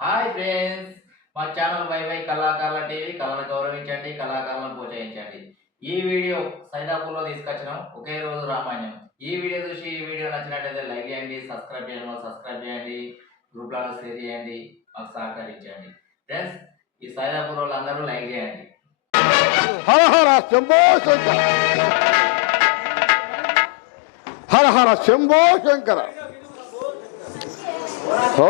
Hi friends మా channel Y Y కళాకారుల TV కళను గౌరవించండి కళాకారులను ప్రోత్సహించండి. ఈ వీడియో సైదాపూర్లో తీసుకొచ్చినాం ఒకే రోజు రామాయణం. ఈ వీడియో చూసి ఈ వీడియో నచ్చినట్లయితే లైక్ చేయండి సబ్స్క్రైబ్ చేయండి సబ్స్క్రైబ్ చేయండి గ్రూప్లలో షేర్ చేయండి మాకు సహకరించండి. ఫ్రెండ్స్ ఈ సైదాపూర్ వాళ్ళందరూ లైక్ చేయండి. హర హర శంభో శంకర. హర హర శంభో శంకర. ఓ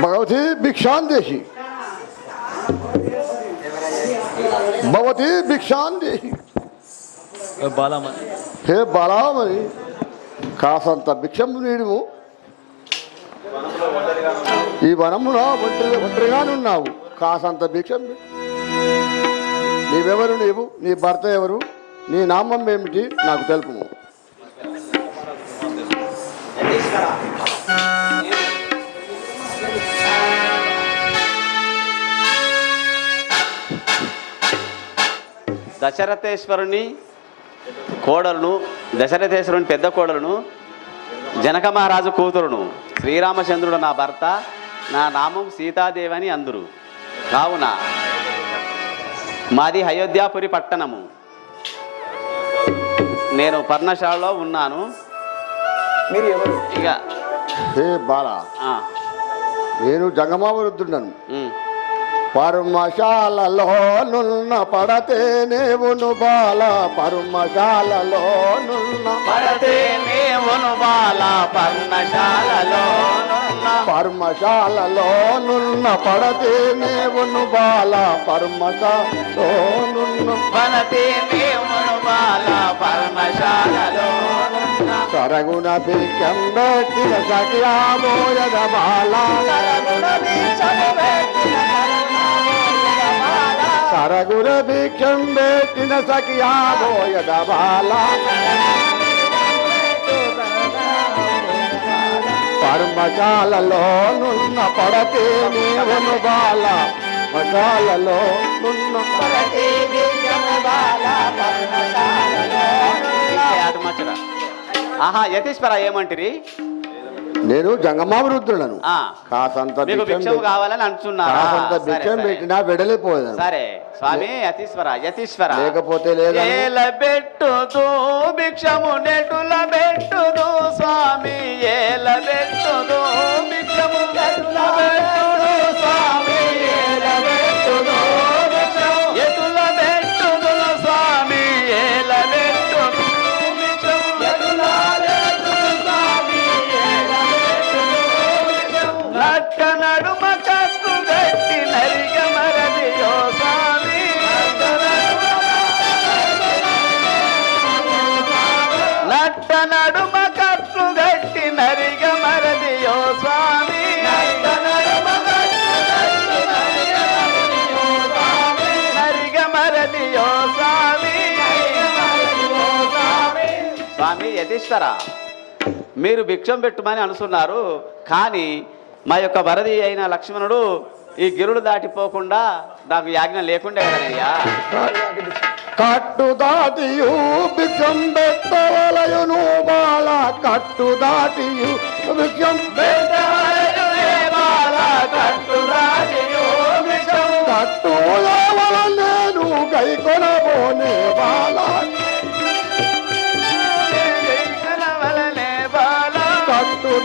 भगवती भिक्षांदेशी भगवती भिक्षांदेशी बाला హే బలామని కాసంత భిక్షము నీడుము. ఈ వనమున ఒంటరి ఒంటరిగానున్నావు కాసంత భిక్షం నీవెవరు నీవు? నీ భర్త ఎవరు? నీ నామం ఏమిటి? నాకు తెలుపు దశరథేశ్వరుని కోడలను దశరథేశ్వరుని పెద్ద కోడలను జనక మహారాజు కూతురును. శ్రీరామచంద్రుడు నా భర్త నా నామం సీతాదేవి అని అందురు. కావున మాది అయోధ్యాపురి పట్టణము. నేను పర్ణశాలలో ఉన్నాను. మీరు ఎవరు? ఇక బాలా. ఆ, నేను జంగమావరుద్దున్నాను ఉమ్. పర్మశాలలో నున్న పడతే నేవును బాల పర్మశాలలో నున్న పడతే మేవును బాల పర్మశాలలో నున్న పడతే నేవును బాల పర్మశాలలో నున్న వనతే మేమును బాల పర్మశాలలో సరగుణ భిక్షం పెట్టిన సఖ్యామోయద బాల సరగుణ సరగుర భిక్షం పెట్టిన సఖియా సఖ్యామోయద బాల పర్మశాలలో నున్న పడతే నీవను బాల. పర్మశాలలో నున్న పడతే బాల. పర్మశాలలో ఆహా యతీశ్వర ఏమంటిరి? నేను జంగమావృద్ధులను కాసంత కావాలని సరే, భిక్షం సరే. పెట్టినా వెడలిపోయాను సరే స్వామి యతీశ్వర యతీశ్వర. లేకపోతే లేదా? ఏల బెట్టుదు భిక్షము నెటుల బెట్టుదు స్వామి ఏల బెట్టుదు స్వామి మీరు భిక్షం పెట్టుమని అనుకున్నారు కానీ మా యొక్క వరది అయిన లక్ష్మణుడు ఈ గిరుడు దాటిపోకుండా నాకు యాజ్ఞ లేకుండా కదనయ్యా కట్టు దాటియు భిక్షం పెట్టవలయును బాల కట్టు దాటియు భిక్షం కట్టు నేను కై కొనబోనే బాల.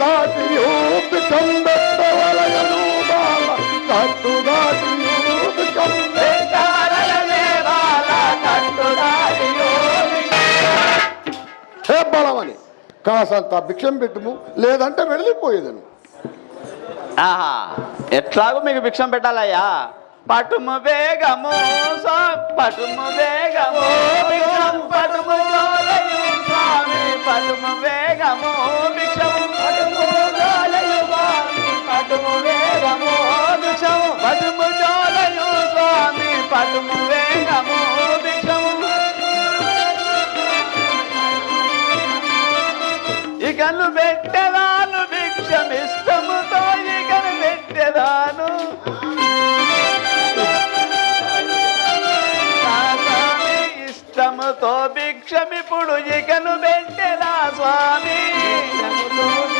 కట్టు భిక్షం పెట్టవలయును బాల కట్టు హే బలమని? కాసంత భిక్షం పెట్టుము లేదంటే వెళ్ళిపోయేదను. ఆహా ఎట్లాగో మీకు భిక్షం పెట్టాలయ్యా? పటుము వేగము పటుము వేగము పటుము స్వామి పటుము వేగము పటుము వేగము భిక్షం పటుము జోలయు స్వామి పటుము వేగము భిక్షం ఇకను పెట్టెదాను భిక్షమిష్టముతో ఇకను పెట్టెదాను ఇష్టముతో భిక్షమిప్పుడు ఇకను పెట్టెదా స్వామి స్వామి?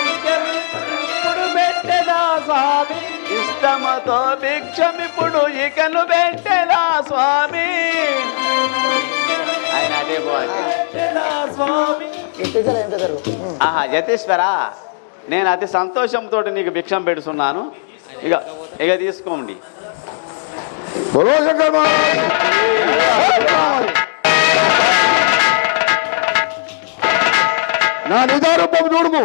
ఇష్టముతో భిక్షమిప్పుడు ఇకను పెట్టెదా స్వామి. ఆయన అదే స్వామి. ఆహా యతీశ్వరా నేను అతి సంతోషంతో నీకు భిక్షం పెడుతున్నాను. ఇక ఇక తీసుకోండి. నా నిదారూపం చూడుము.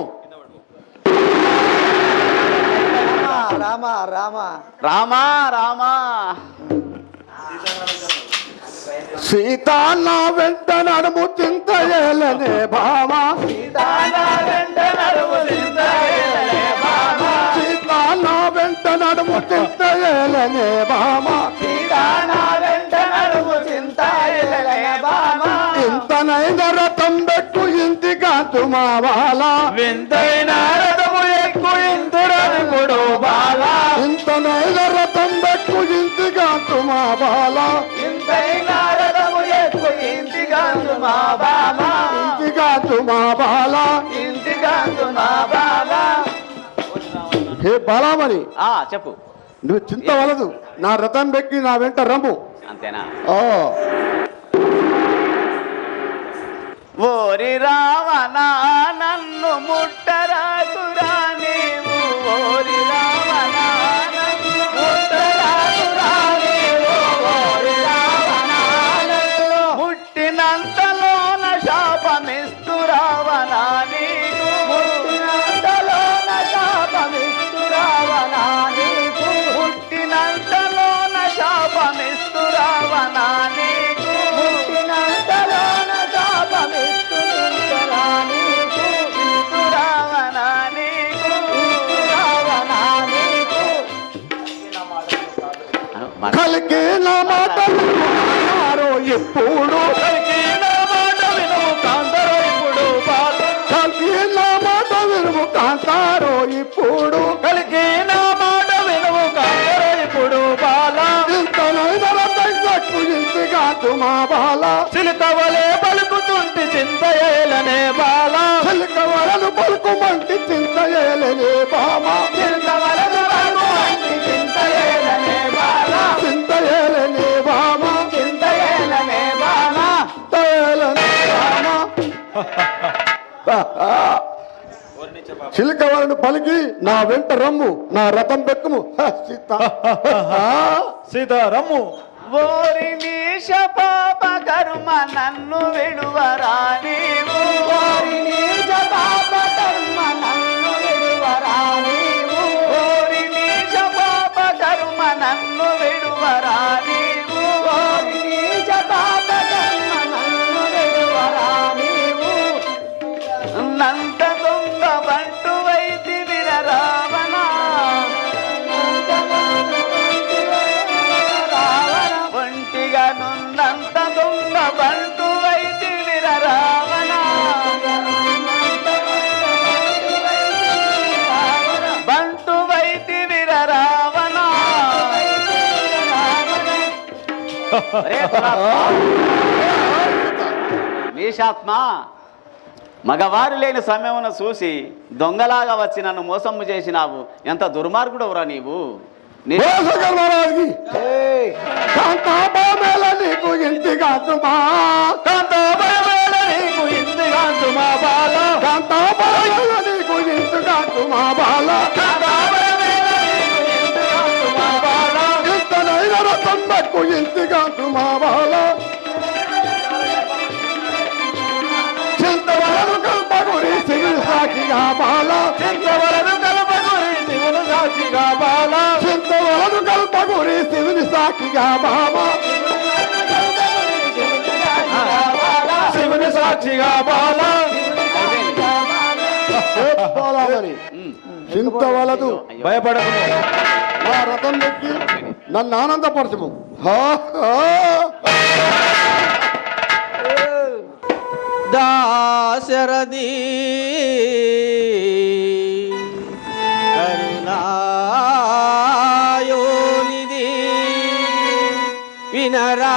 రామ రామ. రామా రామా. సీత నా వెంట నడుము చింత ఏలనే భామా తానా వెంట నడుము చింతయేలనే బామా. సీత నా వెంట నడుము ఏలనే భామా. తానా వెంట నడుము చింతయేలనే బామా. ఇంతనైన రథం పెట్టు ఇంటి కాదు మా బాల వింతైన రథము బాల ఇంతైన రథము మా బామా ఇంటి కాదు మా బాల. ఇంటిగాంచు మా హే బాలామణి. ఆ చెప్పు. నువ్వు చింత వలదు. నా రథం పెట్టి నా వెంట రమ్ము అంతేనా? ఓ ఓరి రావణ నన్ను ముట్టరాకురా ఇప్పుడు మాట వినుము కాంతరో ఇప్పుడు బాలు కలికి నా మాట వినుము కాంతారో ఇప్పుడు. కలికి నా మాట వినుము కాంతరో ఇప్పుడు బాల ఇంతనైన కాదు మా బాల చిలుకవలే పలుకుతుంటి చింతయేలనే బాల. చిలుక వరలు పలుకు మంటి చింత ఏలనే బామ. చిలుకవలే చిలుక వరను పలికి నా వెంట రమ్ము నా రథం పెక్కుము హ, సీత. సీతారాము ఓరి నీశ పాప కర్మ నన్ను విడువరా నీవు ఓరి నీశాత్మ మగవారు లేని సమయమున చూసి దొంగలాగా వచ్చి నన్ను మోసము చేసినావు. ఎంత దుర్మార్గుడవురా నీవు? నీకు రథం పెక్కు ఇంటి కాదు మా బాల చింతవరను కల్పగురి సిగిల్ సాక్షిగా బాల. చింతవరను కలపగురి శివులు సాక్షిగా బాల. చింతవరను కల్పగురి శివుని సాక్షిగా బామ. శివుని సాక్షిగా బాల. బాలామణి చింతవలదు. భయపడకు. నా రథం ఎక్కి నన్ను ఆనందపరచము హా, హా. దాశరథి కరుణాయోనిధి వినరా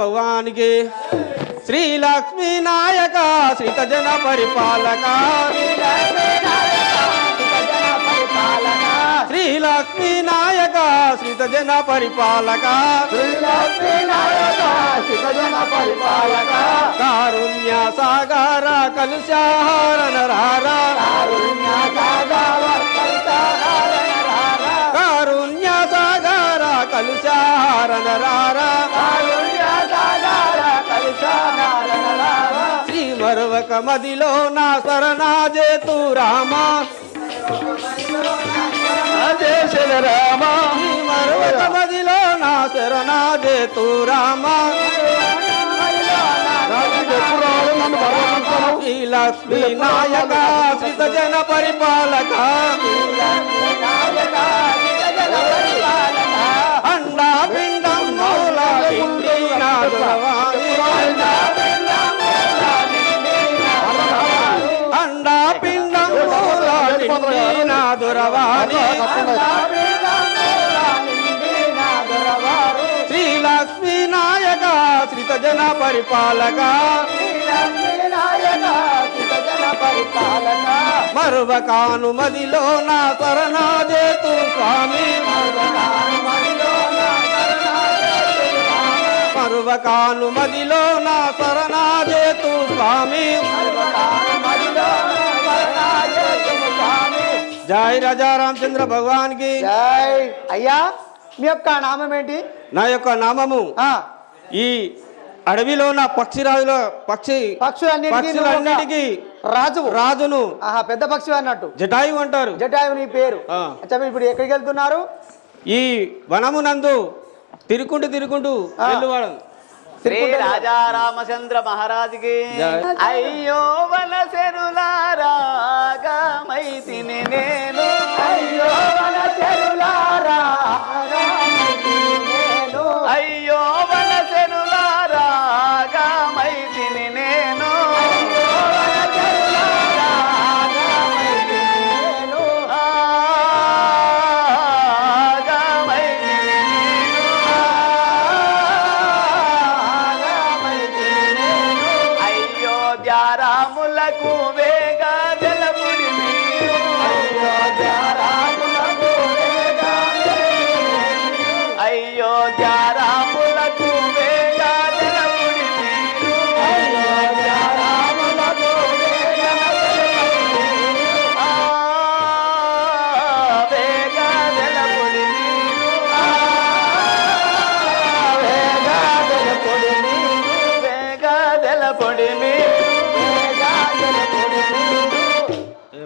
భగవానికి. శ్రీ లక్ష్మీ నాయక శ్రీత జన పరిపాలక. శ్రీ లక్ష్మీ నాయక శ్రీత జన పరిపాలక. కారుణ్య సాగర కలుషాహార మరవక మదిలో నా శరణాజేతు రామా. రామ రామా. మరవక మదిలో నా శరణాజేతు రామా. లక్ష్మీ నాయక సిత జన పరిపాలక. అండా పిండం మూల పిండి నాదురవాణి శ్రీ లక్ష్మీ నాయక శ్రీత జన పరిపాలక. మరువకాను మదిలో నా శరణాజేతు స్వామి. మరువకాను మదిలో నా శరణాజేతు స్వామి. జై రాజా రామచంద్ర భగవాన్కి. జై. అయ్యా మీ యొక్క నామం ఏంటి? నా యొక్క నామము ఆ. ఈ అడవిలో నా పక్షిరాజుల పక్షి పక్షులన్నిటికీ రాజు రాజును. ఆహా పెద్ద పక్షి అన్నట్టు. జటాయు అంటారు. జటాయు నీ పేరు. ఇప్పుడు ఎక్కడికి వెళ్తున్నారు? ఈ వనమునందు తిరుకుంటూ తిరుకుంటూ. వెళ్ళువాడు శ్రీ రాజా రామచంద్ర మహారాజుకి. అయ్యో వలసెరులారా మైతిని నేను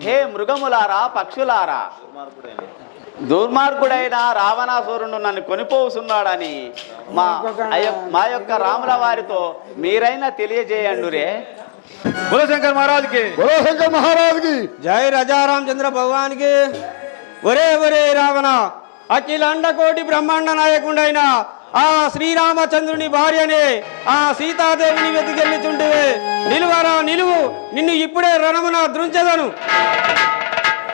హే మృగములారా పక్షులారా దుర్మార్గుడైన రావణాసురుడు నన్ను కొనిపోతున్నాడని మా మా యొక్క రాముల వారితో మీరైనా తెలియజేయండురే. కులశంకర్ మహారాజుకి. బోలో శంకర్ మహారాజుకి. జై రాజా రామచంద్ర భగవాన్కి. ఒరే ఒరే రావణ అఖిలాండ కోటి బ్రహ్మాండ నాయకుడైన ఆ శ్రీరామచంద్రుని భార్యనే ఆ సీతాదేవిని వెతికెళ్ళుచుంటివే. నిలువరా నిలువు నిన్ను ఇప్పుడే రణమున దృంచదను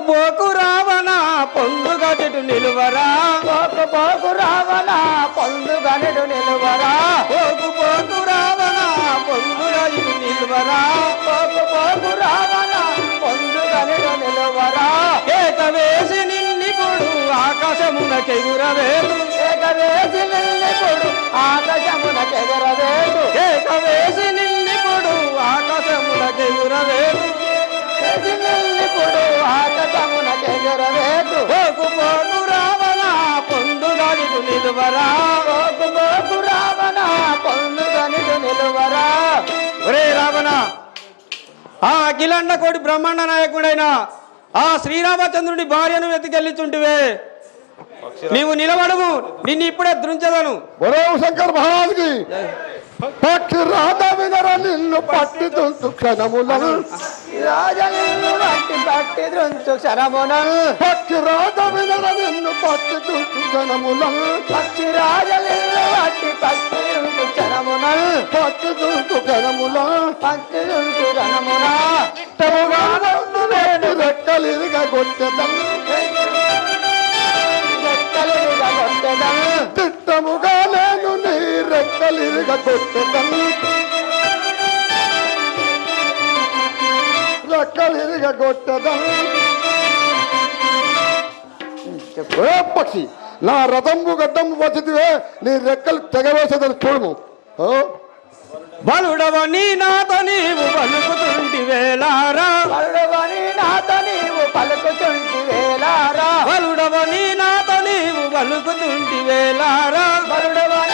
పోకు రావణ పొందుగా నిలువరా. పోకు పోకు రావణ పొందుగనడు నిలువరా. పోకు పోకు రావణ పొందుగా ఇటు నిలువరా. పోకు పోకు రావణ పొందుగనడు నిలువరా. ఏత వేసి నిన్నిప్పుడు ఆకాశమున చెగురవేదు చెగరవేడు పోకు పోకు రావణ పొందుగా ఇటు నిలువరా. పోకు పోకు రావణ పొందుగనడు నిలువరా. ఒరే రావణ ఆ అఖిలాండ కోటి బ్రహ్మాండ నాయకుడైన ఆ శ్రీరామచంద్రుడి భార్యను వెతికెళ్ళిచుంటివే. నీవు నిలబడము నిన్ను ఇప్పుడే దృంచదను. బరో శంకర్ మహారాజుకి. పక్షి రాధ వినర నిన్ను పట్టి తుంచు క్షణములను రాజనిల్లు బట్టి పట్టి దృంచు క్షణమునల్ పక్షి రాధ వినర నిన్ను పట్టి తుంచు క్షణములను పక్షి రాజనిల్లు బట్టి పట్టి పట్టి తుంచు క్షణములను పక్షి దృంచు రణమున వేణు రెక్కలిరిగా కొట్టెదను రెక్కలుగా కొట్టెదన్ తిట్టముగా నేను నీ రెక్కలిరిగా కొట్టెదను రెక్కలిరిగా కొట్టెదను ఏ పక్షి? నా రథంబు గడ్డము వచ్చిదివే నీ రెక్కలు తెగవేసేదని చూడము. బలుడవ నీ నాత నీవు పలుకుతుంటి వేలారా. పరుడవని నాత నీవు పలుకుచుంటి వేలారా. బలుడవ నీ నాత నీవు పలుకుతుంటి వేలారా. పరుడవని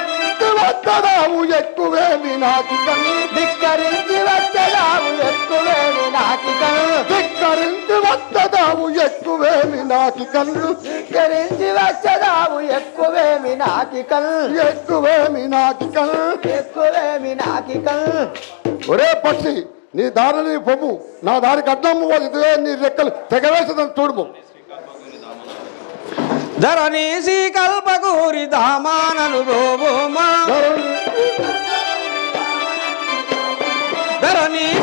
కొట్టదన్ వద్దరావు ఎక్కువేమి నాకు కన్ను ధిక్కరించి వచ్చదావు ఎక్కువేమి నాకికను ధిక్కరించి వద్దదావు ఎక్కువేమి నాకు కన్ను ధిక్కరించి వచ్చదావు ఎక్కువేమి నాకికను ఎక్కువేమి నాకు కన్ను ఎక్కువేమి నాకికను ఒరే పక్షి నీ దారిని పొమ్ము. నా దారికి అడ్డము ఇదే నీ రెక్కలు తెగవేసదని చూడుము ధరణీసి కల్పకూరి ధామానను గోభూమా ధరణీసి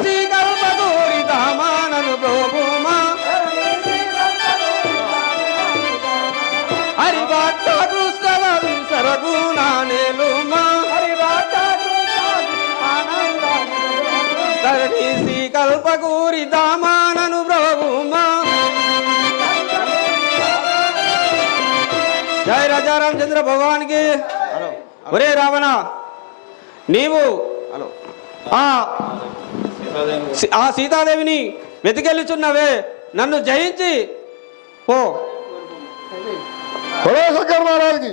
రామచంద్ర భగవానికి. ఒరే రావణ నీవు ఆ సి- ఆ సీతాదేవిని వెతికెళ్ళుచున్నవే నన్ను జయించి పో. ఒరే శంకర్ మహారాజుకి.